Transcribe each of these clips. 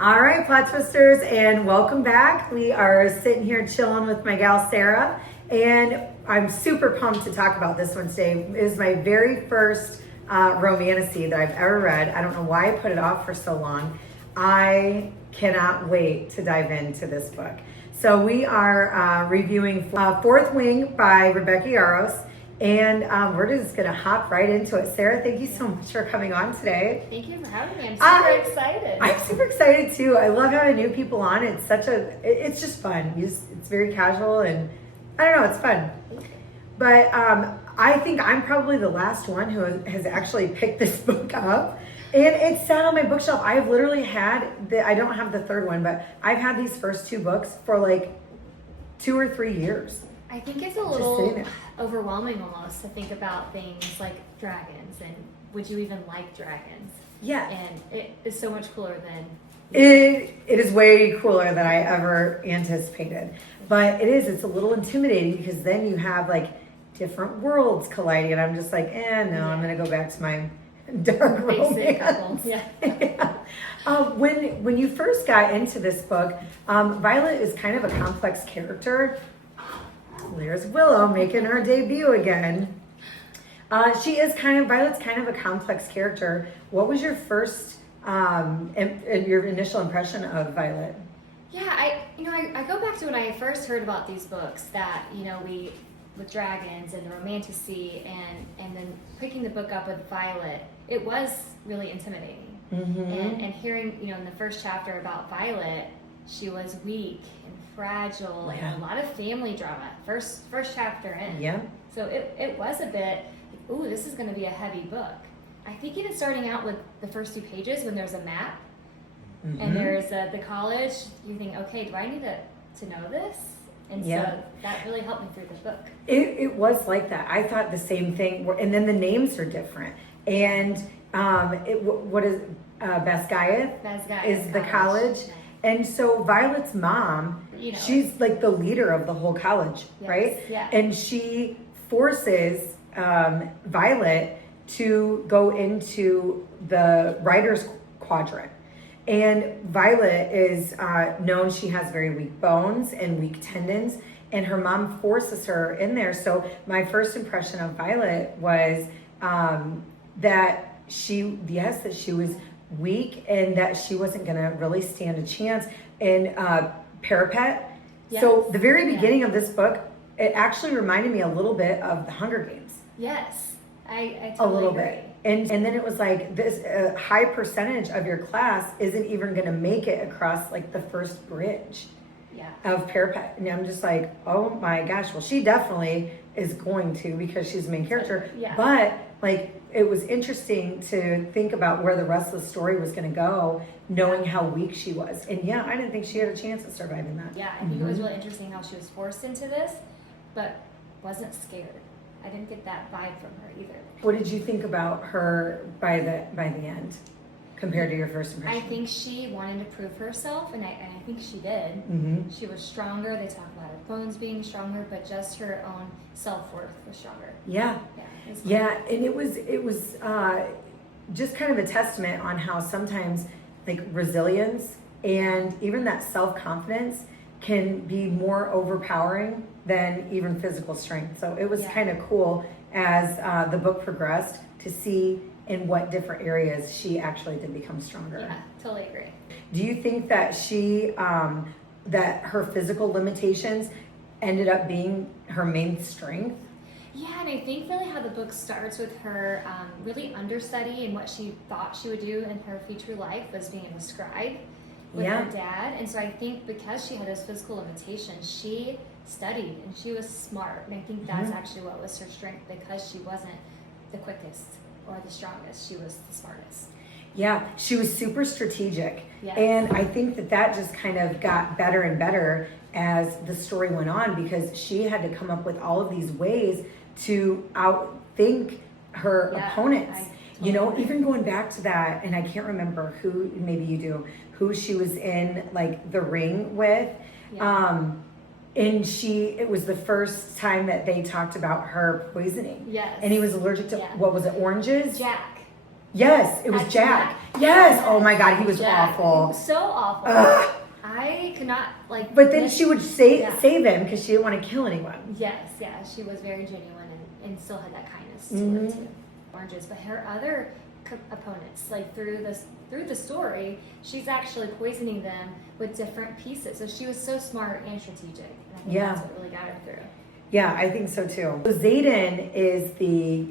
All right, plot twisters, and welcome back. We are sitting here chilling with my gal Sarah, and I'm super pumped to talk about this one today. It is my very first romantasy that I've ever read. I don't know why I put it off for so long. I cannot wait to dive into this book. So we are reviewing Fourth Wing by Rebecca Yarros. And we're just going to hop right into it. Sarah, thank you so much for coming on today. Thank you for having me. I'm super excited. I'm super excited too. I love having new people on. It's just fun. It's very casual and I don't know, it's fun. But I think I'm probably the last one who has actually picked this book up. And it's sat on my bookshelf. I've literally I don't have the third one, but I've had these first two books for like 2 or 3 years. I think it's a little overwhelming almost to think about things like dragons and would you even like dragons? Yeah. And it is so much cooler than... It is way cooler than I ever anticipated. But it's a little intimidating because then you have like different worlds colliding and I'm just like, I'm going to go back to my dark basic romance. Yeah. When you first got into this book, Violet is kind of a complex character. There's Willow making her debut again. Violet's kind of a complex character. What was your first and your initial impression of Violet? Yeah, I go back to when I first heard about these books that, we with dragons and the romantasy and then picking the book up with Violet, it was really intimidating. Mm-hmm. And hearing, in the first chapter about Violet, she was weak and fragile and a lot of family drama. First chapter in. Yeah. So it was a bit, this is going to be a heavy book. I think even starting out with the first 2 pages when there's a map and there's the college, you think, okay, do I need to know this? And so that really helped me through the book. It was like that. I thought the same thing. And then the names are different. And what is Basgiath is the college. Yeah. And so Violet's mom, she's like the leader of the whole college, right? Yeah. And she forces Violet to go into the writer's quadrant. And Violet is known, she has very weak bones and weak tendons, and her mom forces her in there. So my first impression of Violet was that she was weak and that she wasn't going to really stand a chance in parapet. Yes. So the very beginning of this book, it actually reminded me a little bit of the Hunger Games. Yes, I totally a little agree. bit. And then it was like this high percentage of your class isn't even going to make it across like the first bridge of parapet. And I'm just like, oh my gosh, well, she definitely is going to because she's the main character. Yeah. But like, it was interesting to think about where the rest of the story was going to go, knowing how weak she was. And I didn't think she had a chance of surviving that. Yeah, I think it was really interesting how she was forced into this, but wasn't scared. I didn't get that vibe from her either. What did you think about her by the end, compared to your first impression? I think she wanted to prove herself, and I think she did. Mm-hmm. She was stronger. They talk about her bones being stronger, but just her own self-worth was stronger. Yeah. Yeah, and it was just kind of a testament on how sometimes like resilience and even that self-confidence can be more overpowering than even physical strength. So it was kind of cool as the book progressed to see in what different areas she actually did become stronger. Yeah, totally agree. Do you think that that her physical limitations ended up being her main strength? Yeah, and I think really how the book starts with her really understudy and what she thought she would do in her future life was being a scribe with her dad. And so I think because she had those physical limitations, she studied and she was smart. And I think that's actually what was her strength, because she wasn't the quickest or the strongest. She was the smartest. Yeah, she was super strategic. Yes. And I think that just kind of got better and better as the story went on, because she had to come up with all of these ways to outthink her opponents. Even going back to that, and I can't remember who, maybe you do, who she was in like the ring with. And it was the first time that they talked about her poisoning. Yes. And he was allergic to, what was it, oranges? Jack. Yes, it was At Jack. Jack. Yes. Oh my God, he was Jack. awful. So awful. Ugh. I could not like. But then she would Yeah. save him because she didn't want to kill anyone. Yes, yeah, she was very genuine and still had that kindness to Mhm. her too. Oranges, but her other opponents, like through the story, she's actually poisoning them with different pieces. So she was so smart and strategic. And I think Yeah. that's what really got her through. Yeah, I think so too. So Zayden is the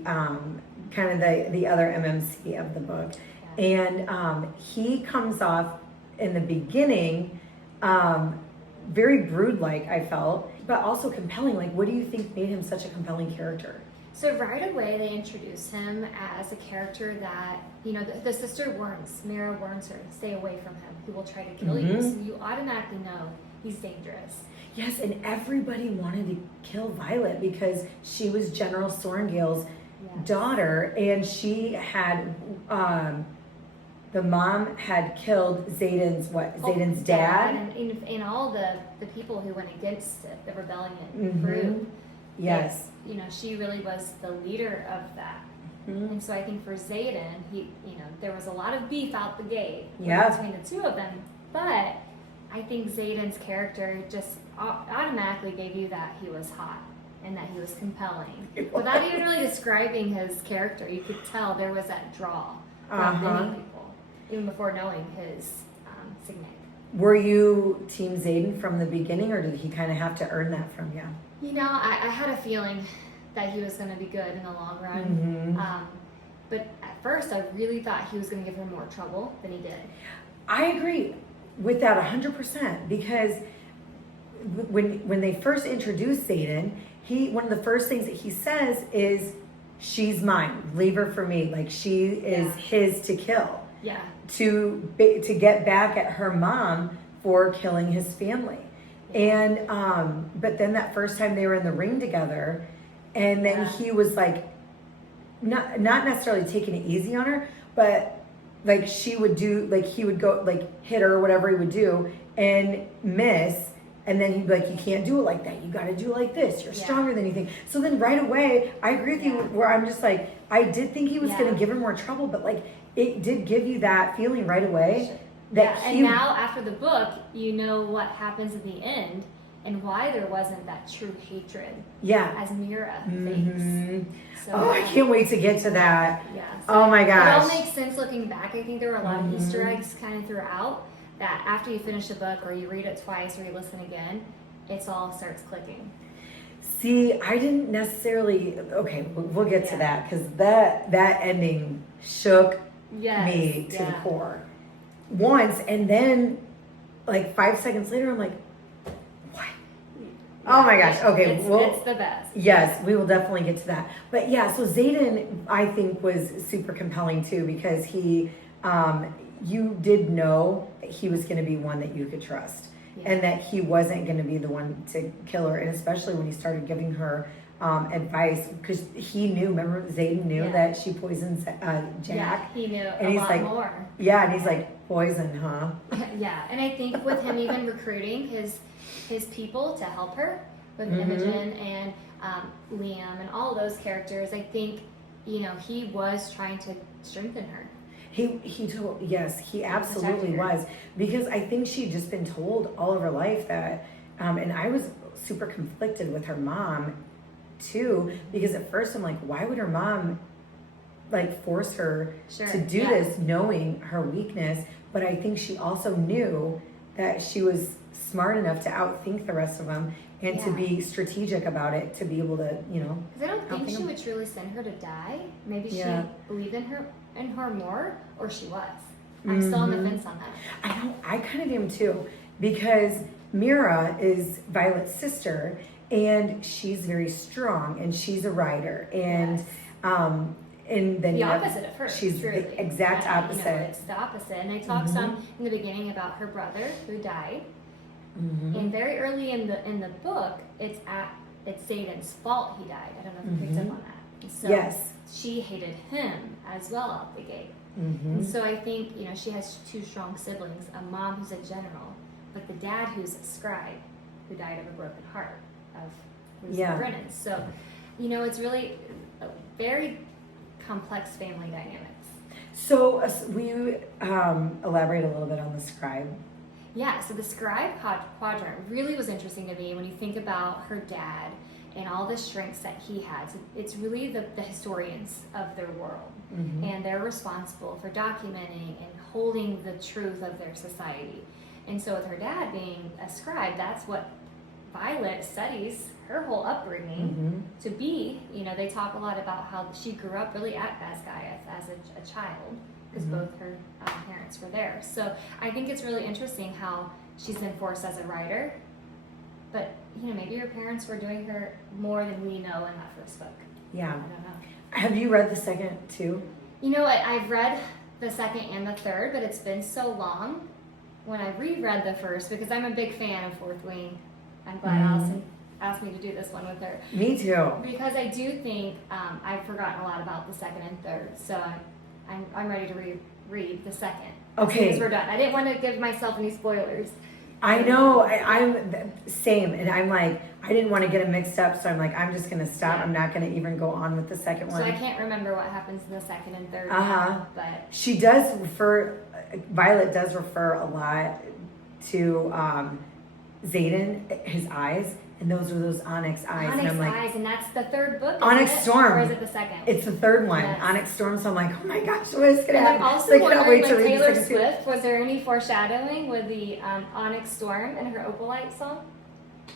kind of the other MMC of the book, Yeah. and he comes off in the beginning very brood-like, I felt, but also compelling. Like, what do you think made him such a compelling character? So right away they introduce him as a character that, you know, the sister warns, Mira warns her, stay away from him. He will try to kill you. So you automatically know he's dangerous. Yes, and everybody wanted to kill Violet because she was General Sorrengail's daughter, and she had the mom had killed Zayden's dad. And all the people who went against the rebellion Mhm. group. Yes. You know, she really was the leader of that. Mhm. And so I think for Zayden, there was a lot of beef out the gate between the two of them. But I think Zayden's character just automatically gave you that he was hot and that he was compelling. Without even really describing his character, you could tell there was that draw from many people, even before knowing his signet. Were you Team Zayden from the beginning, or did he kind of have to earn that from you? You know, I had a feeling that he was going to be good in the long run. Mhm. But at first, I really thought he was going to give her more trouble than he did. I agree with that 100% because when they first introduced Zayden, one of the first things that he says is, "She's mine. Leave her for me. Like, she is his to kill." Yeah. To get back at her mom for killing his family. And but then that first time they were in the ring together, and then he was like not necessarily taking it easy on her, but like she would do, like he would go like hit her or whatever he would do and miss, and then he'd be like, "You can't do it like that. You got to do it like this. You're stronger than you think." So then right away, I agree with you where I'm just like, I did think he was going to give her more trouble, but like it did give you that feeling right away. And now after the book, you know what happens in the end and why there wasn't that true hatred. As Mira thinks. So, I can't wait to get to that. Yeah. So Oh my gosh. It all makes sense looking back. I think there were a lot of Easter eggs kind of throughout that after you finish the book or you read it twice or you listen again, it all starts clicking. See, I didn't necessarily. Okay, we'll get to that because that ending shook me to the core. Once, and then like 5 seconds later, I'm like, what? Oh my gosh. Okay. It's the best. Yes, we will definitely get to that. But yeah, so Zayden, I think, was super compelling too because he, you did know that he was going to be one that you could trust and that he wasn't going to be the one to kill her. And especially when he started giving her advice, because he knew, remember Zayden knew that she poisons Jack. Yeah, he knew and he's a lot more. Yeah, and he's like, poison, huh? Yeah, and I think with him even recruiting his people to help her with Imogen and Liam and all of those characters, I think, you know, he was trying to strengthen her. He absolutely was, because I think she'd just been told all of her life that, and I was super conflicted with her mom too, because at first I'm like, why would her mom like force her to do this knowing her weakness? But I think she also knew that she was smart enough to outthink the rest of them and to be strategic about it, to be able to, you know. Because I don't think she would truly send her to die. Maybe she believed in her more, or she was. I'm still on the fence on that. I kind of am too, because Mira is Violet's sister, and she's very strong, and she's a writer, and and then the opposite of her. She's the exact opposite. You know, it's the opposite. And I talked some in the beginning about her brother who died, and very early in the book, it's Zayden's fault he died. I don't know if you picked up on that. So she hated him as well out the gate. And so I think, you know, she has two strong siblings: a mom who's a general, but the dad who's a scribe who died of a broken heart of losing Brennan. So, you know, it's really a very complex family dynamics. Will you elaborate a little bit on the scribe? Yeah, so the scribe quadrant really was interesting to me when you think about her dad and all the strengths that he had. So it's really the historians of their world, and they're responsible for documenting and holding the truth of their society. And so with her dad being a scribe, that's what Violet studies her whole upbringing to be. You know, they talk a lot about how she grew up really at Basgiath as a child, because both her parents were there. So I think it's really interesting how she's been forced as a writer, but you know, maybe her parents were doing her more than we know in that first book. Yeah. I don't know. Have you read the second too? You know what? I've read the second and the third, but it's been so long. When I reread the first, because I'm a big fan of Fourth Wing, I'm glad Allison asked me to do this one with her. Me too. Because I do think I've forgotten a lot about the second and third, so I'm ready to reread the second. Okay. As soon as we're done. I didn't want to give myself any spoilers. I know. I'm same, and I'm like, I didn't want to get it mixed up, so I'm like, I'm just gonna stop. Yeah. I'm not gonna even go on with the second one. So I can't remember what happens in the second and third. But She does refer. Violet does refer a lot to Xaden, his eyes, and those are those onyx eyes. Onyx and I'm like, Eyes, and that's the third book. Onyx isn't it? Storm. Or is it the second? It's the third one, Yes. Onyx Storm. So I'm like, oh my gosh, what is gonna And I'm happen? also So I cannot wondering, wait to like read the Taylor second two. Swift, was there any foreshadowing with the Onyx Storm and her Opalite song?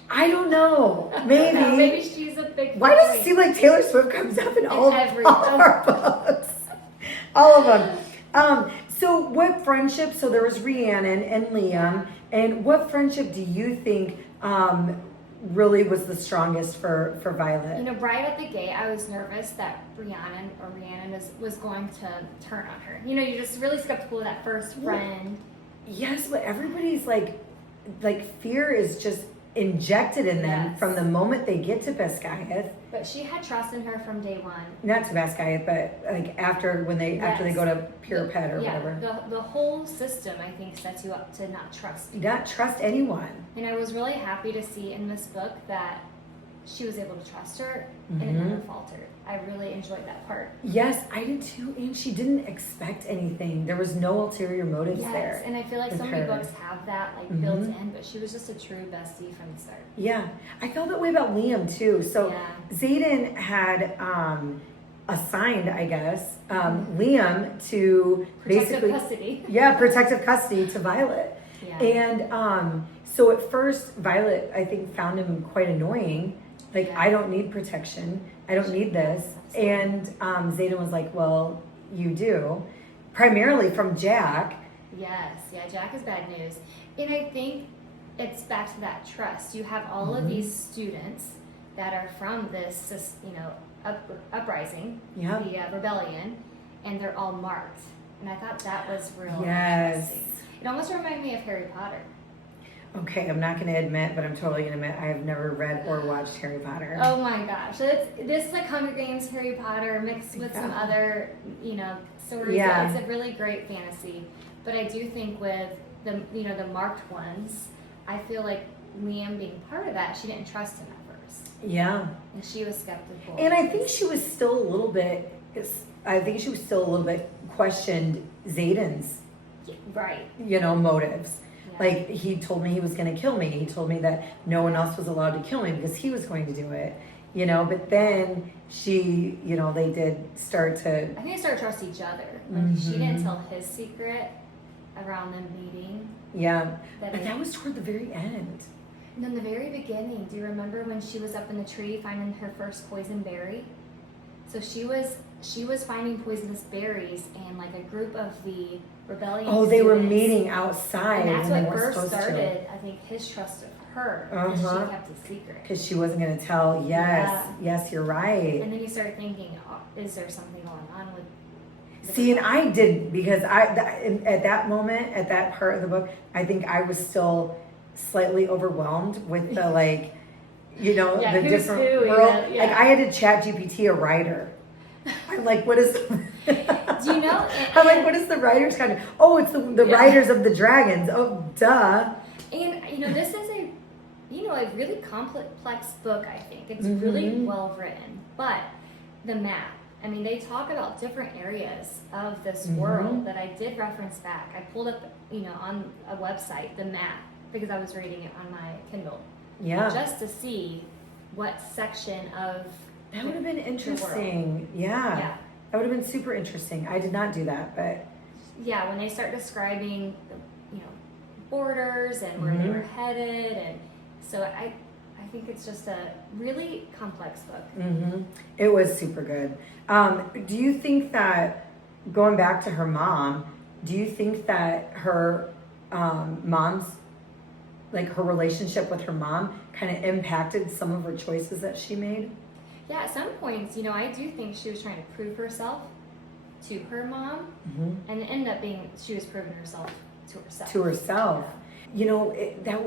I don't know. Maybe. Maybe she's a big. Why does it seem like Taylor Swift comes up in all of our books? All of them. So what friendship, so there was Rhiannon and Liam, and what friendship do you think really was the strongest for Violet? You know, right at the gate, I was nervous that Rhiannon was going to turn on her. You know, you're just really skeptical of that first friend. Yes, but everybody's like fear is just injected in them from the moment they get to Basgiath. But she had trust in her from day one. Not to Basgiath, but like after they go to Pure Pet or whatever. The whole system, I think, sets you up to not trust people. Not trust anyone. And I was really happy to see in this book that she was able to trust her and it never faltered. I really enjoyed that part. Yes, I did too. And she didn't expect anything. There was no ulterior motives there. And I feel like so many books have that like built in, but she was just a true bestie from the start. Yeah, I felt that way about Liam too. So Xaden had assigned, I guess, Liam to Protective custody. Protective custody to Violet. Yeah. And so at first, Violet, I think, found him quite annoying. Like, I don't need protection. I don't need this. And Xaden was like, well, you do. Primarily from Jack. Yes, yeah, Jack is bad news. And I think it's back to that trust. You have all of these students that are from this, you know, uprising, the rebellion, and they're all marked. And I thought that was really interesting. It almost reminded me of Harry Potter. Okay, I'm not going to admit, but I'm totally going to admit I have never read or watched Harry Potter. Oh my gosh. So this is like Hunger Games, Harry Potter mixed with some other, you know, stories. Yeah. It's a really great fantasy. But I do think with the, you know, the marked ones, I feel like Liam being part of that, she didn't trust him at first. Yeah. And she was skeptical. And I think she was still a little bit, questioned Xaden's, you know, motives. Like, he told me he was going to kill me. He told me that no one else was allowed to kill me because he was going to do it, you know. But then she, you know, they did start to... I think they started to trust each other. Like, she didn't tell his secret around them meeting. Yeah, but that was toward the very end. And in the very beginning, do you remember when she was up in the tree finding her first poison berry? So she was finding poisonous berries, and like a group of the rebellion they were students, meeting outside. and that's when what they weren't first supposed started, I think, his trust of her, because she kept it secret. Because she wasn't going to tell. Yes, you're right. And then you start thinking, oh, is there something going on with... See, and I didn't, because at that moment, at that part of the book, I think I was still slightly overwhelmed with the, like, you know, the different world. Like, I had to chat GPT a writer. I'm like, what is... Do you know? I'm like, what is the writer's kind of... Oh, it's the writers of the dragons. Oh, duh. And, you know, this is a really complex book, I think. It's really well written. But the map, I mean, they talk about different areas of this Mhm. world that I did reference back. I pulled up, on a website, the map, because I was reading it on my Kindle, Yeah. just to see what section of That would have been the world. interesting. Yeah. Yeah. That would have been super interesting. I did not do that, but Yeah, when they start describing the, borders and where they Mhm. were headed, and so I think it's just a really complex book. it was super good. Do you think that, going back to her mom, do you think that her mom's, like her relationship with her mom, kind of impacted some of her choices that she made? Yeah, at some points, I do think she was trying to prove herself to her mom, and it ended up being she was proving herself to herself. To herself. That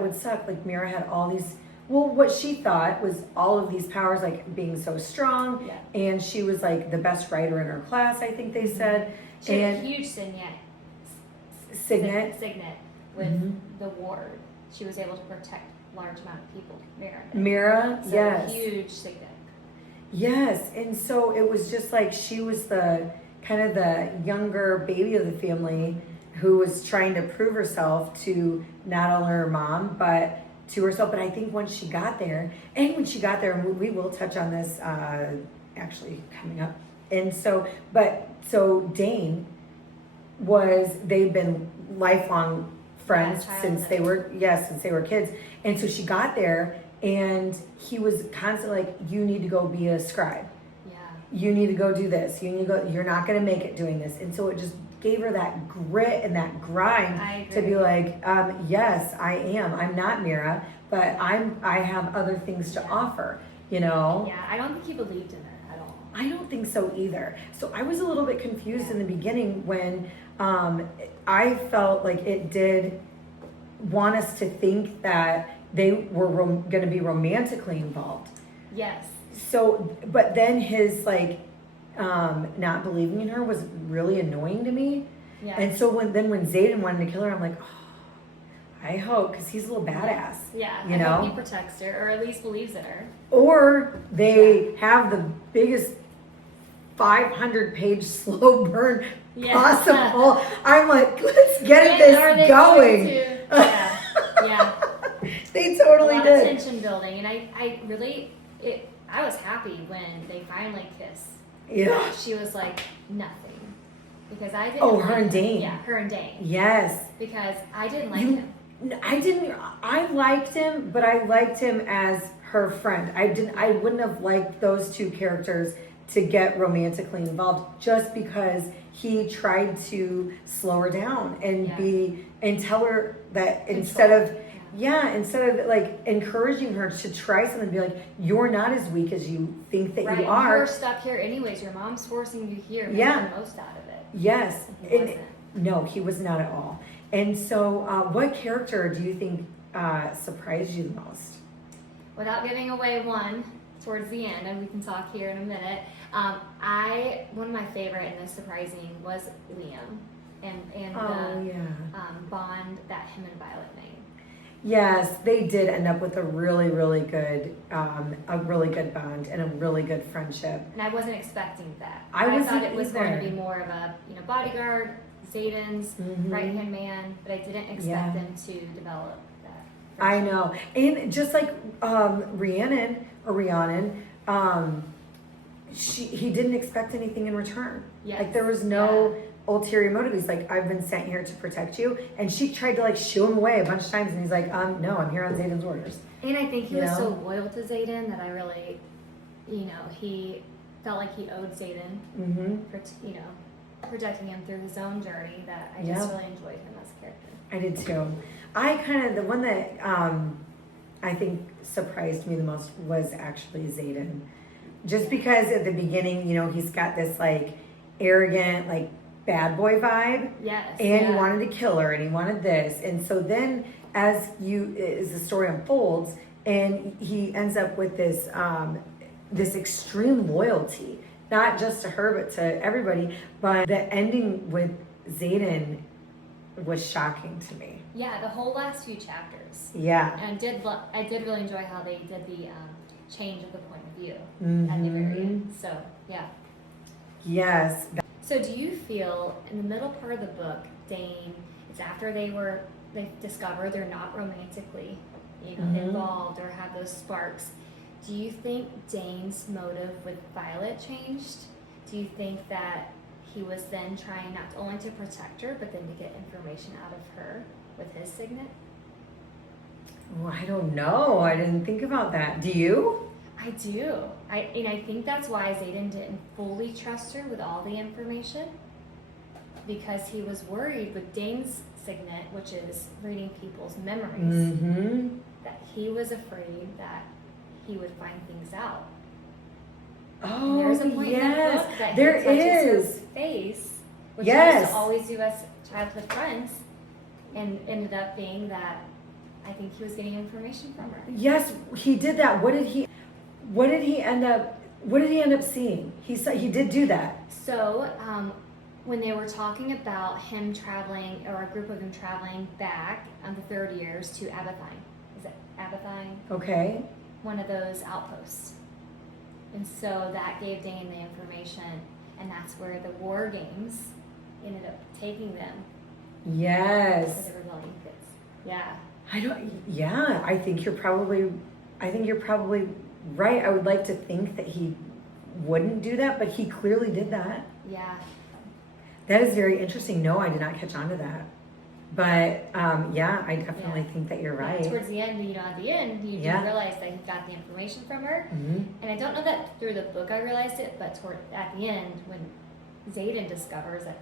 would suck. Like Mira had all these. Well, what she thought was all of these powers, like being so strong, Yeah. and she was like the best writer in her class. I think they said. She had a And huge signet. signet with the ward. She was able to protect large amount of people. Mira, So yes. huge signet. Yes, and so it was just like she was the kind of the younger baby of the family who was trying to prove herself to not only her mom but to herself. But I think once she got there, and we will touch on this actually coming up. And so Dane they've been lifelong friends Yeah, since they were kids, and so she got there. And he was constantly like, you need to go be a scribe. Yeah. You need to go do this. You need to go, you're not going to make it doing this. And so it just gave her that grit and that grind to be like, yes, I am. I'm not Mira, but I have other things to offer, Yeah, I don't think he believed in her at all. I don't think so either. So I was a little bit confused in the beginning when I felt like it did want us to think that they were going to be romantically involved. Yes. So, but then his not believing in her was really annoying to me. Yeah. And so when Zayden wanted to kill her, I'm like, oh, I hope, because he's a little badass. Yeah. You I know? hope he protects her, or at least believes in her. Or they have the biggest 500-page slow burn possible. I'm like, let's get this going. Yeah. They totally a lot did. of tension building, and I was happy when they finally kissed. Yeah. She was like nothing, because I didn't. Oh, her and Dane. Yeah, her and Dane. Yes. Because I didn't like him. I liked him, but I liked him as her friend. I wouldn't have liked those two characters to get romantically involved, just because he tried to slow her down and tell her that instead of like encouraging her to try something, be like, you're not as weak as you think that you are. You're stuck here anyways. Your mom's forcing you here. Make the most out of it. Yes. He wasn't. No, he was not at all. And so, what character do you think surprised you the most? Without giving away one towards the end, and we can talk here in a minute. One of my favorite and most surprising was Liam and the bond that him and Violet made. Yes, they did end up with a really, really good bond and a really good friendship. And I wasn't expecting that. I thought it was either. going to be more of a bodyguard, Zayden's right-hand man, but I didn't expect them to develop that. I know. And just like Rhiannon, he didn't expect anything in return. Yes. Like there was no ulterior motive. He's like, I've been sent here to protect you. And she tried to like shoo him away a bunch of times, and he's like, no, I'm here on Zayden's orders. And I think he was so loyal to Zayden that I really, he felt like he owed Zayden for, protecting him through his own journey, that I just really enjoyed him as a character. I did too. The one that I think surprised me the most was actually Zayden. Just because at the beginning, he's got this like arrogant, like bad boy vibe. Yes. And he wanted to kill her and he wanted this. And so then as the story unfolds, and he ends up with this this extreme loyalty, not just to her but to everybody. But the ending with Zayden was shocking to me. Yeah, the whole last few chapters. Yeah. And I did really enjoy how they did the change of the point of view at the very end. So, yeah. Yes. So do you feel in the middle part of the book, Dane, it's after they discover they're not romantically, involved or have those sparks. Do you think Dane's motive with Violet changed? Do you think that he was then trying not only to protect her, but then to get information out of her with his signet? Oh, I don't know. I didn't think about that. Do you? I do. I think that's why Xaden didn't fully trust her with all the information, because he was worried with Dane's signet, which is reading people's memories, that he was afraid that he would find things out. Oh, and there's a point in the book that there he touches is. her face, which Yes. he used to always do as childhood friends, and ended up being that I think he was getting information from her. Yes, he did that. What did he end up seeing? He did do that. So, when they were talking about him traveling, or a group of them traveling back on the third years to Abathine. Is it Abathine? Okay. One of those outposts. And so that gave Dane the information, and that's where the war games ended up taking them. Yes. For the rebellion kids. Yeah. I think you're probably right. I would like to think that he wouldn't do that, but he clearly did that. Yeah. That is very interesting. No, I did not catch on to that. But I definitely think that you're right. Yeah, towards the end, at the end, you do realize that he got the information from her. And I don't know that through the book I realized it, but at the end, when Xaden discovers that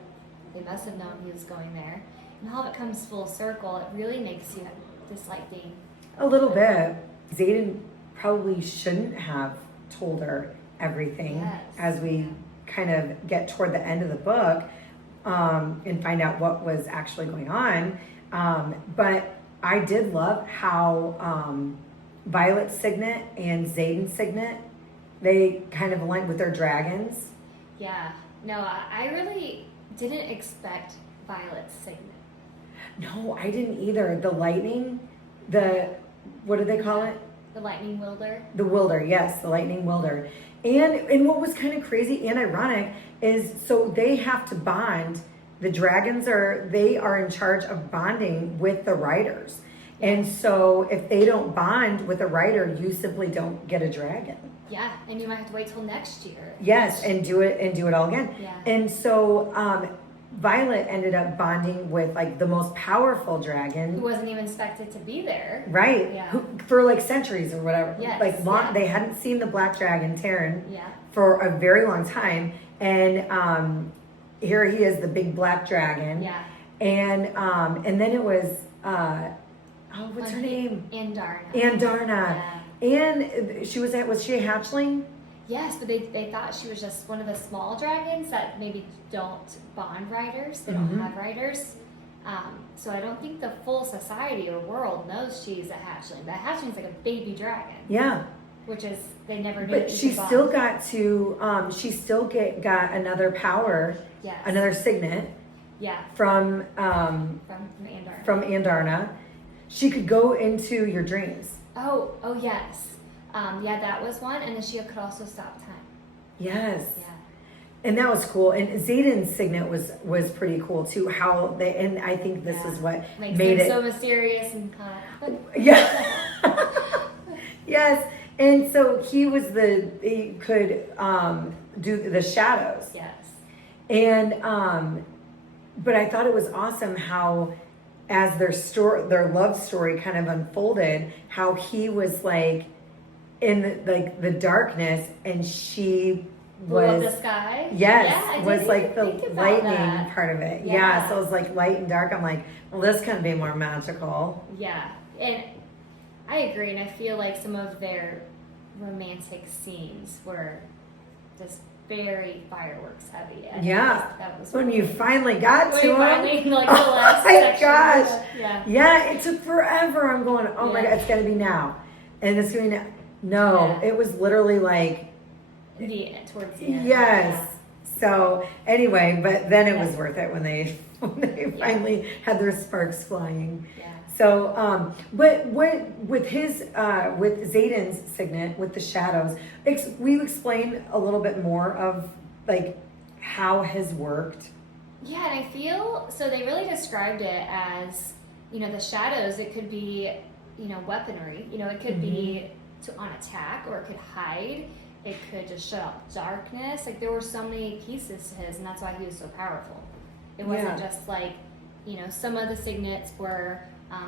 they must have known he was going there, and all of it comes full circle, it really makes you dislike Dane. A little bit. Xaden probably shouldn't have told her everything as we kind of get toward the end of the book. And find out what was actually going on. But I did love how Violet's signet and Xaden's signet, they kind of aligned with their dragons. Yeah. No, I really didn't expect Violet's signet. No, I didn't either. The lightning, what do they call it? The lightning wilder. The wilder, yes, the lightning wilder. And what was kind of crazy and ironic is, so they have to bond. The dragons are in charge of bonding with the riders. And so if they don't bond with a rider, you simply don't get a dragon. Yeah, and you might have to wait till next year. Yes, and do it all again. Yeah. And so Violet ended up bonding with like the most powerful dragon. Who wasn't even expected to be there. Right. Yeah. Who, for like centuries or whatever. Yes. They hadn't seen the black dragon, Terran, Yeah. for a very long time. And here he is, the big black dragon. Yeah. And then it was what's her name? Andarna. Andarna. Yeah. And she was she a hatchling? Yes, but they thought she was just one of the small dragons that maybe don't bond riders. They don't have riders. So I don't think the full society or world knows she's a hatchling. But a hatchling's like a baby dragon. Yeah. Which is, they never knew. But she still got to, got another power, yes. another signet. Yeah. From Andarna. From Andarna. She could go into your dreams. Oh yes. That was one, and then she could also stop time. Yes. Yeah. And that was cool. And Xaden's signet was pretty cool too. How and I think this is what makes made it so mysterious and hot. Yeah. Yes. And so he could do the shadows. Yes. And but I thought it was awesome how, as their love story kind of unfolded, how he was like in the darkness and she was the sky. Yes, yeah, was like the lightning that. part of it. Yeah, so it was like light and dark. I'm like, well, this can be more magical. Yeah, and I agree, and I feel like some of their romantic scenes were just very fireworks heavy. That was when really, you finally got to finally, him. like the last my section. gosh. Yeah. It took forever. I'm going, oh my God, it's gonna be now, and it's gonna be now. No, it was literally like. Towards the end. Yes. So anyway, but then it was worth it when they finally had their sparks flying. Yeah. So, but what with Xaden's signet with the shadows, will you explain a little bit more of like how has worked? Yeah, and I feel so they really described it as, the shadows, it could be, weaponry. It could be on attack, or it could hide. It could just shut out darkness. Like, there were so many pieces to his, and that's why he was so powerful. It wasn't just like, some of the signets were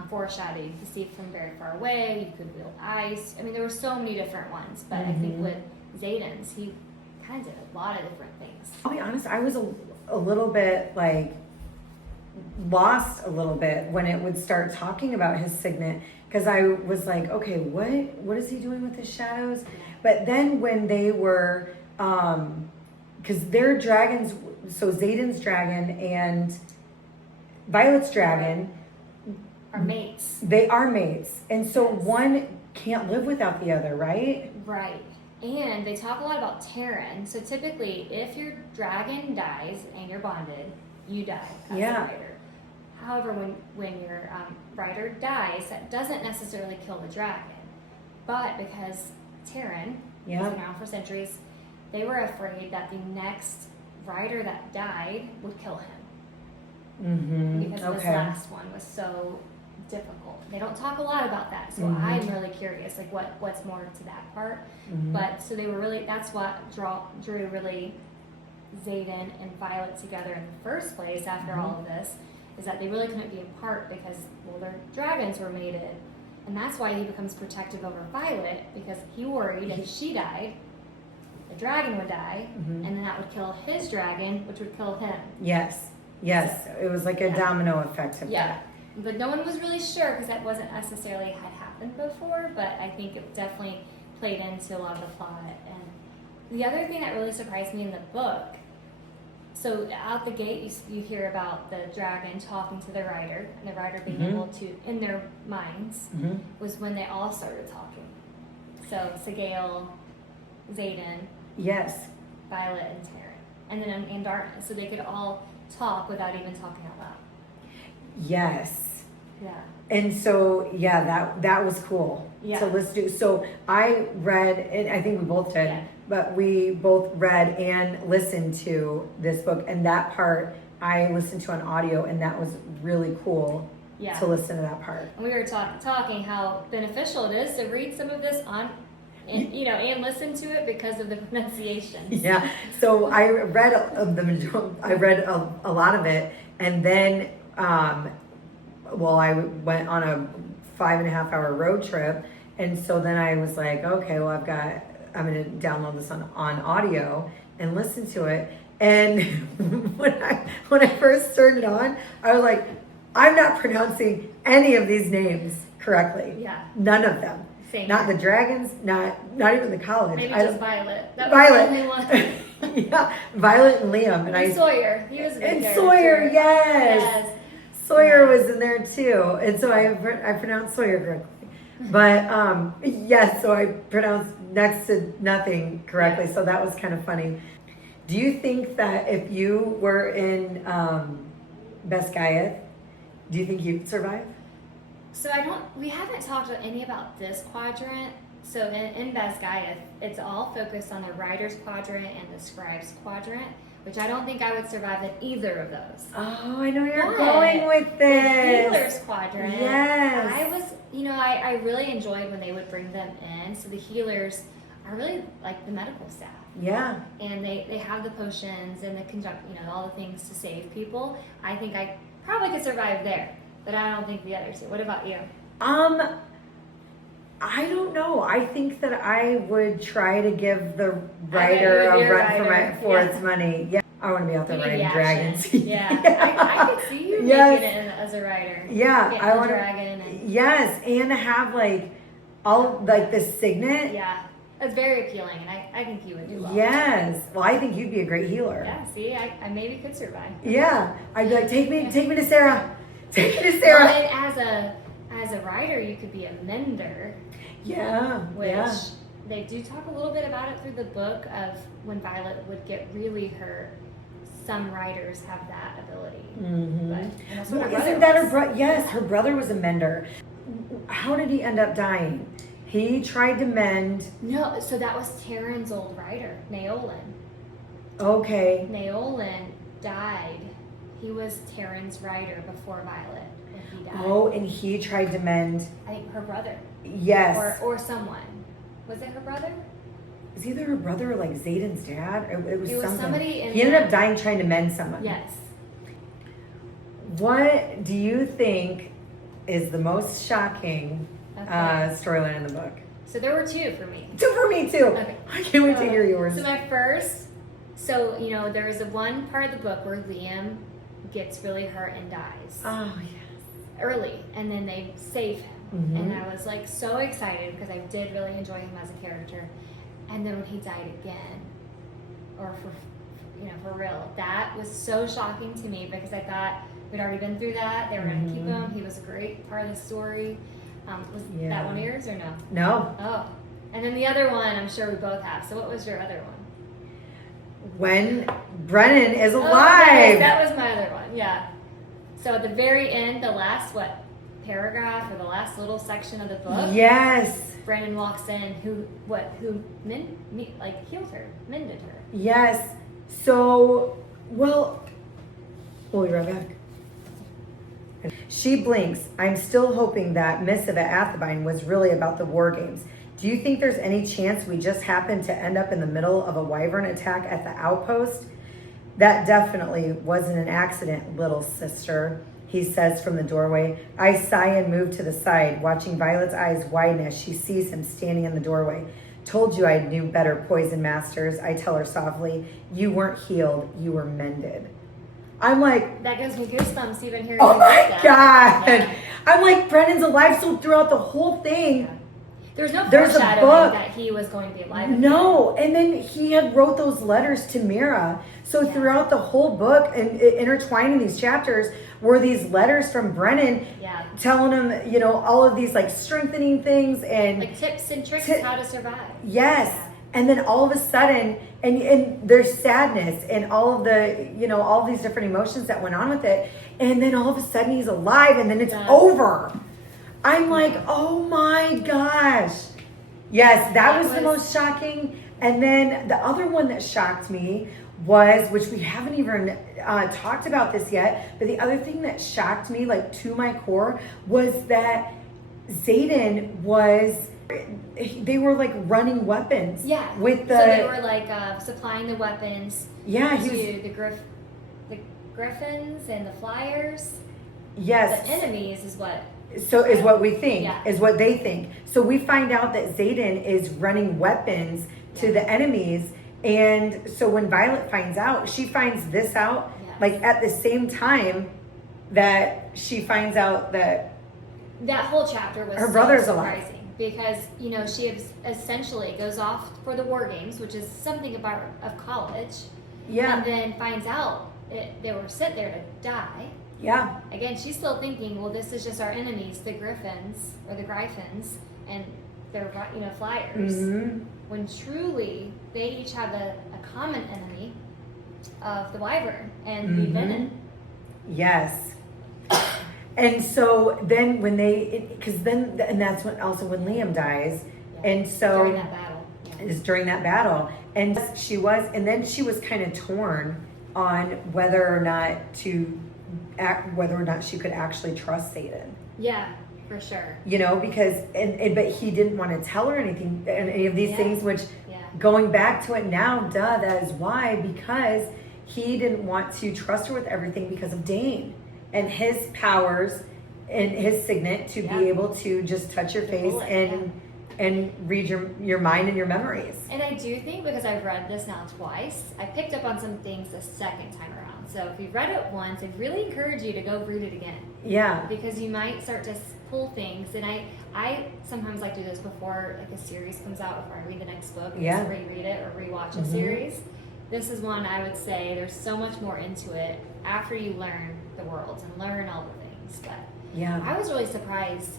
foreshadowing. You could see from very far away. You could wield ice. I mean, there were so many different ones. But I think with Xaden's, he kind of did a lot of different things. I'll be honest, I was a little bit like lost a little bit when it would start talking about his signet, because I was like, okay, what is he doing with his shadows? But then when they were, because their dragons, so Xaden's dragon and Violet's dragon are mates. They are mates, and so one can't live without the other, right? Right. And they talk a lot about Terran. So typically, if your dragon dies and you're bonded, you die as a rider. However, when your rider dies, that doesn't necessarily kill the dragon. But because Terran has been around for centuries, they were afraid that the next rider that died would kill him. Because this last one was so difficult. They don't talk a lot about that, so I'm really curious, like what's more to that part. But so they were really, that's what drew really Xaden and Violet together in the first place after all of this, is that they really couldn't be apart because, well, their dragons were mated. And that's why he becomes protective over Violet, because he worried if she died, the dragon would die, and then that would kill his dragon, which would kill him. Yes. So, it was like a domino effect of that. But no one was really sure, because that wasn't necessarily had happened before, but I think it definitely played into a lot of the plot. And the other thing that really surprised me in the book, so out the gate you hear about the dragon talking to the rider, and the rider being able to, in their minds, was when they all started talking. So Sagail, Xaden, Violet, and Terran, and then in darkness, so they could all talk without even talking out loud. Yes. Yeah. And so, that was cool. Yeah. So let's do, so I read, and I think we both did, but we both read and listened to this book, and that part I listened to on audio, and that was really cool to listen to that part. And we were talking how beneficial it is to read some of this on, and listen to it because of the pronunciations. Yeah. So I read a lot of it, and then I went on a 5.5 hour road trip, and so then I was like, okay, well, I'm going to download this on audio and listen to it. And when I first turned it on, I was like, I'm not pronouncing any of these names correctly. Yeah. None of them. Same. Not the dragons, not even the college. Maybe just Violet. That Violet. was the only one. Yeah, Violet and Liam. And Sawyer. He was a big character. Sawyer, yes. Sawyer was in there too. And so I pronounced Sawyer correctly. But so I pronounced next to nothing correctly. So that was kind of funny. Do you think that if you were in Basgiath, do you think you'd survive? So we haven't talked any about this quadrant. So in Basgiath, it's all focused on the Writer's Quadrant and the Scribe's Quadrant, which I don't think I would survive in either of those. Oh, I know you're going with this. The Healer's Quadrant. Yes. I was, I really enjoyed when they would bring them in. So the healers are really like the medical staff. Yeah. And they have the potions and all the things to save people. I think I probably could survive there, but I don't think the others do. What about you? I don't know. I think that I would try to give the writer a run for its money. Yeah. I want to be out there riding dragons. I could see you making it as a writer. Yeah. I want to. Yes. And have all the signet. Yeah. That's very appealing, and I think you would do well. Yes. Well, I think you'd be a great healer. Yeah. See, I maybe could survive. Yeah. I'd be like, take me to Sarah. Take me to Sarah. Well, and as a writer, you could be a mender. Yeah. Which they do talk a little bit about it through the book of when Violet would get really hurt. Some writers have that ability. But that's what her brother isn't that her brother? Yes, her brother was a mender. How did he end up dying? He tried to mend. No, so that was Terran's old writer, Naolin. Okay. Naolan died. He was Taryn's rider before Violet when he died. Oh, and he tried to mend. I think her brother. Yes. Or someone. Was it her brother? It was either her brother or like Zayden's dad. It was something. Somebody in he ended up dying trying to mend someone. Yes. What do you think is the most shocking storyline in the book? So there were two for me. Two for me too. Okay. I can't wait to hear yours. So my first, there's a one part of the book where Liam gets really hurt and dies. Oh yes. Early, and then they save him. Mm-hmm. And I was like so excited because I did really enjoy him as a character. And then when he died again, or for real, that was so shocking to me because I thought we'd already been through that. They were going to keep him. He was a great part of the story. Was that one of yours or no? No. Oh. And then the other one, I'm sure we both have. So what was your other one? When Brennan is alive. Oh, that was my other one, yeah. So at the very end, the last, paragraph or the last little section of the book? Yes. Brennan walks in, who healed her, mended her. Yes. So, we'll be right back. She blinks. I'm still hoping that Missive at Athebyne was really about the war games. Do you think there's any chance we just happened to end up in the middle of a wyvern attack at the outpost? That definitely wasn't an accident, little sister, he says from the doorway. I sigh and move to the side, watching Violet's eyes widen as she sees him standing in the doorway. Told you I knew better, poison masters, I tell her softly. You weren't healed, you were mended. I'm like, that gives me goosebumps even hearing oh my that. God. Yeah. I'm like, Brennan's alive, so throughout the whole thing. Yeah. There's no There's a foreshadowing book. that he was going to be alive. No, and then he had wrote those letters to Mira. So throughout the whole book and intertwined in these chapters were these letters from Brennan telling him, all of these like strengthening things and like tips and tricks how to survive. Yes. Yeah. And then all of a sudden, and there's sadness and all of the, all of these different emotions that went on with it. And then all of a sudden he's alive and then it's over. I'm like, oh my gosh. Yes, that was the most shocking. And then the other one that shocked me was, which we haven't even talked about this yet, but the other thing that shocked me, like to my core, was that Zayden they were like running weapons. Yeah. With the. So they were like supplying the weapons. Yeah, to the Griffins and the Flyers. Yes. The enemies is what. So is what we think, Yeah. is what they think. So we find out that Zayden is running weapons to the enemies. And so when Violet finds out, she finds this out like at the same time that she finds out that whole chapter was her brother's surprising alive. because she essentially goes off for the war games, which is something of college. Yeah. And then finds out they were sent there to die. Yeah. Again, she's still thinking, well, this is just our enemies, the Griffins or the Gryphons, and they're Flyers. Mm-hmm. When truly they each have a common enemy of the Wyvern and the Venom. Yes. And so then when and that's when also when Liam dies, and so during that battle, is during that battle, and she was kind of torn on whether or not she could actually trust Satan. Yeah, for sure. Because but he didn't want to tell her any of these things, which going back to it now, that is why, because he didn't want to trust her with everything because of Dane and his powers and his signet to be able to just touch your face and read your mind and your memories. And I do think, because I've read this now twice, I picked up on some things the second time around. So if you've read it once, I really encourage you to go read it again. Yeah. Because you might start to pull things. And I sometimes like to do this before like a series comes out, before I read the next book, and just reread it or rewatch a series. This is one I would say there's so much more into it after you learn the worlds and learn all the things. But I was really surprised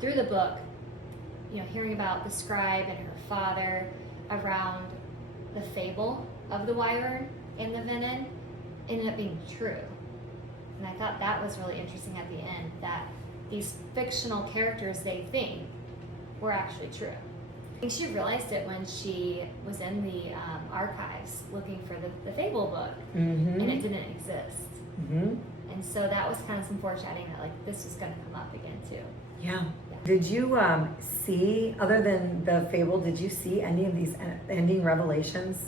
through the book, hearing about the scribe and her father around the fable of the wyvern and the venom ended up being true. And I thought that was really interesting at the end, that these fictional characters they think were actually true. think she realized it when she was in the archives looking for the Fable book, and it didn't exist. And so that was kind of some foreshadowing that like this was going to come up again too. Yeah. Did you see, other than the Fable, did you see any of these ending revelations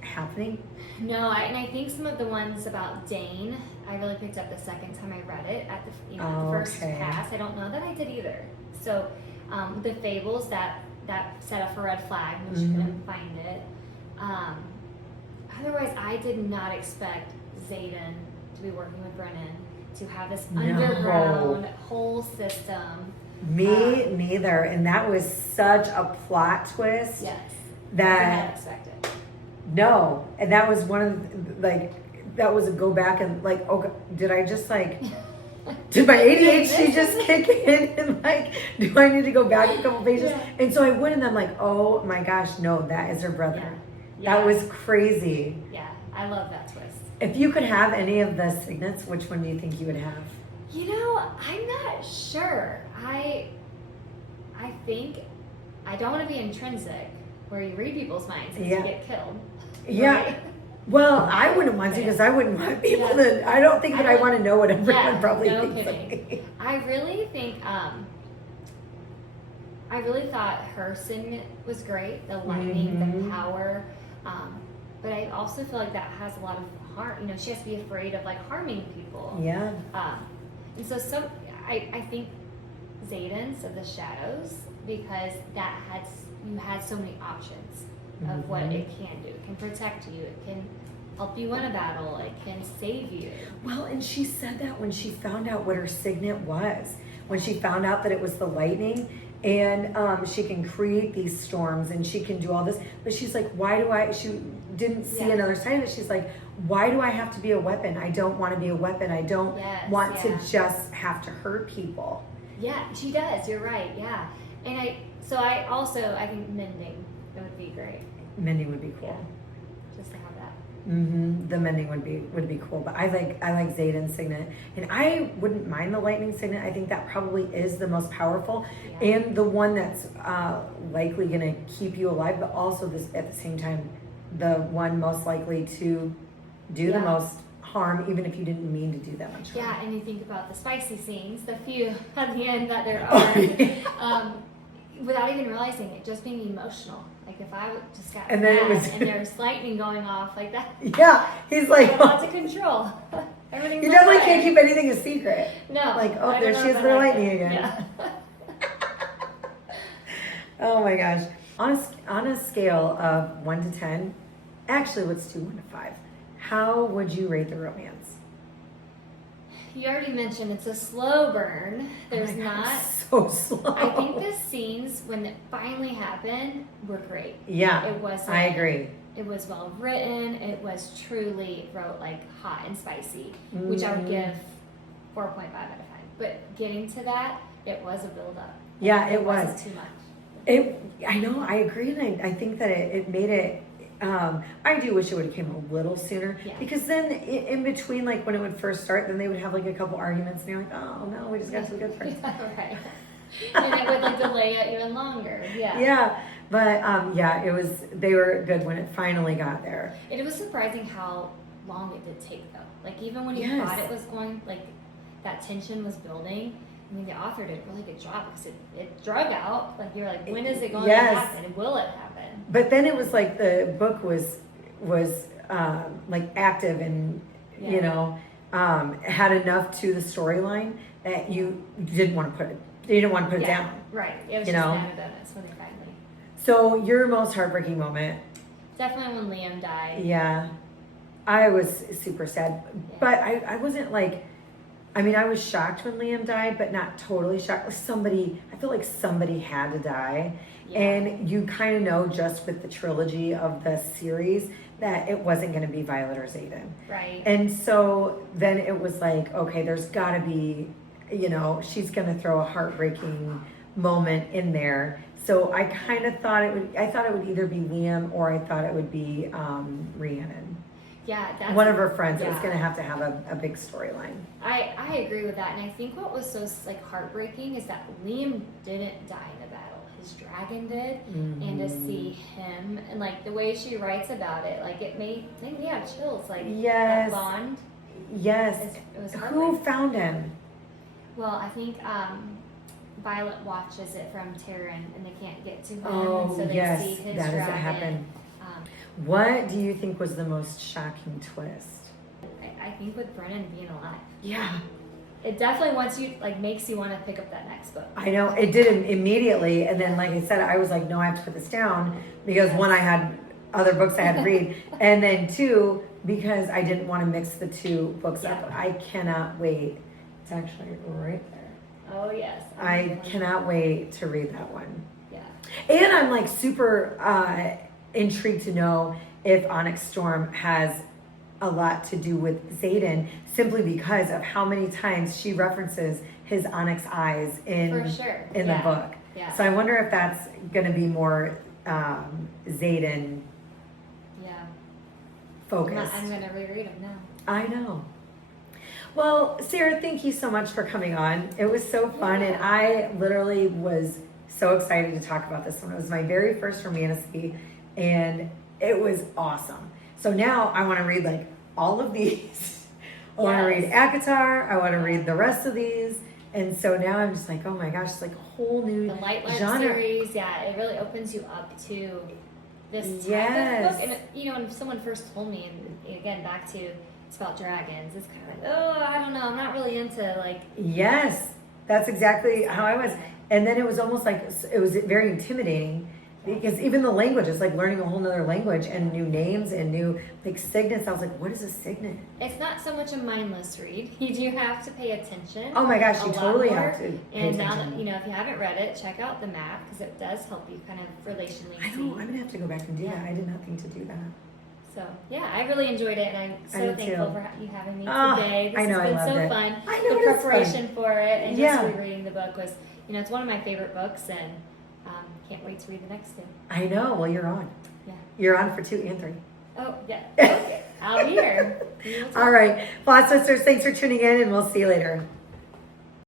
happening? No, and I think some of the ones about Dane, I really picked up the second time I read it at the first pass. I don't know that I did either. So the Fables, that set off a red flag when she couldn't find it. Otherwise, I did not expect Xaden to be working with Brennan, to have this underground whole system. Me neither. And that was such a plot twist. Yes. That I did not expect it. No. And that was one of the, like, that was a go back and like, okay, did I just like, did my ADHD just kick in and like, do I need to go back a couple pages? Yeah. And so I went and I'm like, oh my gosh, no, that is her brother. Yeah. That was crazy. Yeah, I love that twist. If you could have any of the signets, which one do you think you would have? You know, I'm not sure. I think I don't want to be intrinsic, where you read people's minds and you get killed. Yeah. Right? Well, I wouldn't want to because I wouldn't want people to. I don't think that I want to know what everyone probably no thinks. Kidding. I really think. I really thought her signet was great. The lightning, the power. But I also feel like that has a lot of harm. You know, she has to be afraid of like harming people. Yeah. And so I think Xaden's of the shadows, because you had so many options of what it can do. It can protect you. It can help you win a battle. It can save you. Well, and she said that when she found out what her signet was, when she found out that it was the lightning, and she can create these storms and she can do all this. But she's like, she didn't see another side of it. She's like, why do I have to be a weapon? I don't want to be a weapon. I don't want to just have to hurt people. Yeah, she does. You're right. Yeah. And I think mending, it would be great. Mending would be cool. Yeah. Just to have that. The mending would be cool, but I like Xaden's signet, and I wouldn't mind the lightning signet. I think that probably is the most powerful and the one that's likely going to keep you alive, but also this at the same time, the one most likely to do the most harm, even if you didn't mean to do that much harm. Yeah, and you think about the spicy scenes, the few at the end that there are, without even realizing it, just being emotional. Like if I just got and mad then it was, and there's lightning going off like that. Yeah, he's like, a lot to control. Everything's you definitely can't keep anything a secret. No. Like, oh, there she is with her lightning again. Yeah. Oh my gosh. On a scale of 1 to 10, actually let's do 1 to 5. How would you rate the romance? You already mentioned it's a slow burn. There's not so slow. I think the scenes when it finally happened were great. Yeah, it was. I agree. It was well written. It was truly wrote like hot and spicy, which I would give 4.5 out of 5. But getting to that, it was a build up. Yeah, it was wasn't too much. I know. I agree, and I think that it made it. I do wish it would have came a little sooner because then in between, like when it would first start, then they would have like a couple arguments, and you're like, oh no, we just got to be good friends. Right. And it would like delay it even longer. Yeah. Yeah, but it was. They were good when it finally got there. It was surprising how long it did take, though. Like even when you thought it was going, like that tension was building. I mean, the author did a really good job because it drug out. Like you're like, when is it going to happen? Will it happen? But then it was like the book was like active and you know had enough to the storyline that you didn't want to put it. You didn't want to put it down. Right. It was just bonus when they finally. So your most heartbreaking moment? Definitely when Liam died. Yeah, I was super sad, but I wasn't like. I mean, I was shocked when Liam died, but not totally shocked. I feel like somebody had to die. Yeah. And you kind of know just with the trilogy of the series that it wasn't going to be Violet or Xaden. Right. And so then it was like, okay, there's got to be, she's going to throw a heartbreaking moment in there. So I kind of thought it would either be Liam or I thought it would be Rhiannon. Yeah, one of her friends was yeah. going to have a big storyline. I agree with that, and I think what was so like heartbreaking is that Liam didn't die in a battle. His dragon did, and to see him and like the way she writes about it, like it made me have chills. Like Yes. that bond. Yes. It was Who heartbreaking. found him? Well, I think Violet watches it from Taryn, and they can't get to him, Oh, and so they yes, see his that dragon. has happened. Um, What do you think was the most shocking twist? I think with Brennan being alive, Yeah. it definitely makes you want to pick up that next book. I know it did immediately, and then like I said, I was like, no, I have to put this down because one, I had other books I had to read, and then two, because I didn't want to mix the two books up. I cannot wait. It's actually right there. Oh yes. I cannot wait to read that one. Yeah. And I'm like super intrigued to know if Onyx Storm has a lot to do with Xaden, simply because of how many times she references his onyx eyes in For sure. in the book. Yeah. So I wonder if that's going to be more Xaden Yeah. focused. I'm gonna reread them now. I know. Well, Sarah, thank you so much for coming on. It was so fun, and I literally was so excited to talk about this one. It was my very first romantasy, and it was awesome. So now I want to read like all of these. I want to read ACOTAR. I want to read the rest of these. And so now I'm just like, oh my gosh, it's like a whole new The Light Life genre. series, yeah, it really opens you up to this type Yes. of book. And when someone first told me, and again back to it's about dragons, it's kind of like, oh, I don't know, I'm not really into like. Yes, that's exactly how I was. And then it was almost like, it was very intimidating because even the language, it's like learning a whole nother language and new names and new like signets. I was like, what is a signet? It's not so much a mindless read. You do have to pay attention. Oh my gosh, a you lot totally more. have to pay And now attention. that, if you haven't read it, check out the map because it does help you kind of relationally I see. know, I'm gonna have to go back and do that. I did not think to do that. So, yeah, I really enjoyed it, and I'm I so did thankful too. for you having me Oh, today. This I know, I has been loved so it. fun. I know, The it is fun. preparation for it and Yeah. just rereading the book was, it's one of my favorite books, and can't wait to read the next two. I know, well, you're on. Yeah. You're on for 2 and 3. Oh, yeah. Okay. I'll be here. All right. Plot Sisters, thanks for tuning in, and we'll see you later.